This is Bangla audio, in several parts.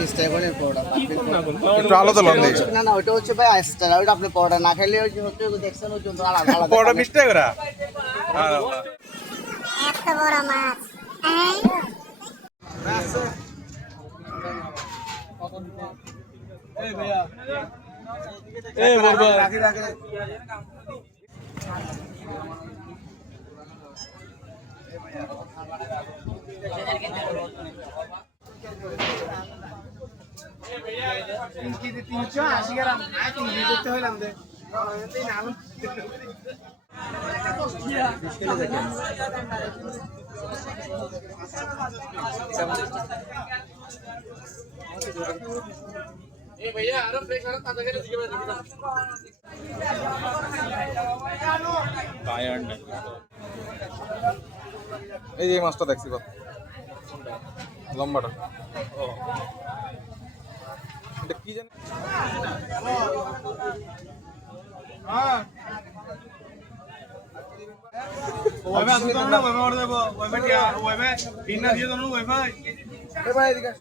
20 টাকা করে পরোটা। একটু আলাদা লন দিই। না না ওটা হচ্ছে ভাই এক্সট্রা, ওটা আপনি পরোটা না খাইলে ওই যে হচ্ছে দেখছেন ওই জন্য আলাদা আলাদা। পরোটা 20 টাকা করে। এত বড় মাছ এই ভাইয়া এই বাবা রাখি রাখি কি 380 গ্রাম আই তুমি দিতে হইলাম দে এই না আমি ए भैया अरे फ्रेश वाला ताजा के दिखे বায়ার নাই। এই যে মাছটা দেখছি কত লম্বাটা। ও এটা কি জানি। हां ওইভাবে আসতে তো না ওইভাবে অর্ডার দেব ওইভাবে পিন না দিয়ে দাও ওইভাবে এ ভাই এদিকে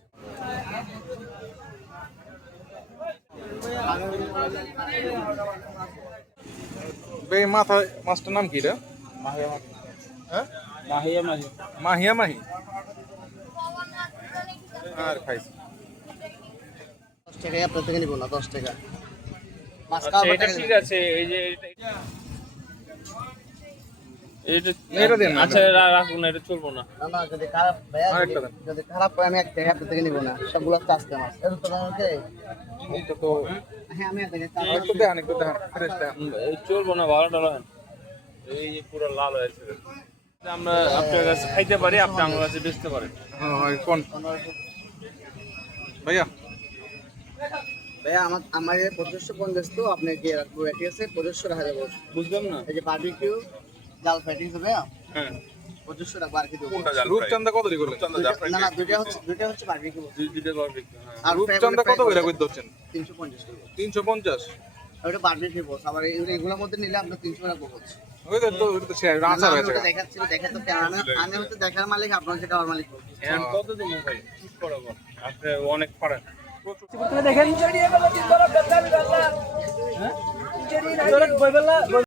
বে মাথা মাছটার নাম কি রে? মাহিয়া হ্যাঁ মাহিয়া মাহি মাহিয়া মাহি। আর খাইছি 10 টাকা আপনার থেকে নিব না 10 টাকা মাছ আচ্ছা খাওয়া এটা ঠিক আছে এই যে এটা এটা দেন না। আচ্ছা রাখুন না এটা চলবো না না না যদি খারাপ ভাইয়া আরেকটা দেন। যদি খারাপ হয় আমি এক টাকা আপনার থেকে নিব না সবগুলো আজকে মাছ এটা তো আমাকে এটা তো হ্যাঁ আমি এক টাকা একটু দেখান একটু দেখান ফ্রেশ দেখান। এই চলবো না ভালো টালো এই যে পুরো লাল হয়েছে আমরা আপনার কাছে খাইতে পারি আপনি আমার কাছে বেচতে পারেন হ্যাঁ হয় কোন ভাইয়া? ভাইয়া আমার 2550 তো আপনি কি রাখবো ঠিক আছে 2500 টাকা দেবো বুঝলাম না এই যে বারবিকিউ জাল ফ্রাই ঠিক আছে ভাইয়া হ্যাঁ 2500 টাকা আর কি দেবো রূপচাঁদা কত করে করলেন? না না দুইটা হচ্ছে বারবিকিউ দিতে পারবে হ্যাঁ আর রূপচাঁদা কত করে ধরছেন? 350 টাকা 350। ওটা বারবিকিউ বস আবার এগুলোর মধ্যে নিলে আপনার 300 টাকা বলছে ওই তো ওটা তো শেয়ার আচার হয়েছে। দেখাচ্ছি দেখে তো আমি হচ্ছে দেখার মালিক আপনার যেটা আমার মালিক এখন কত দেবো ভাই ঠিক করাবো আপনি অনেক পারেন দেখেন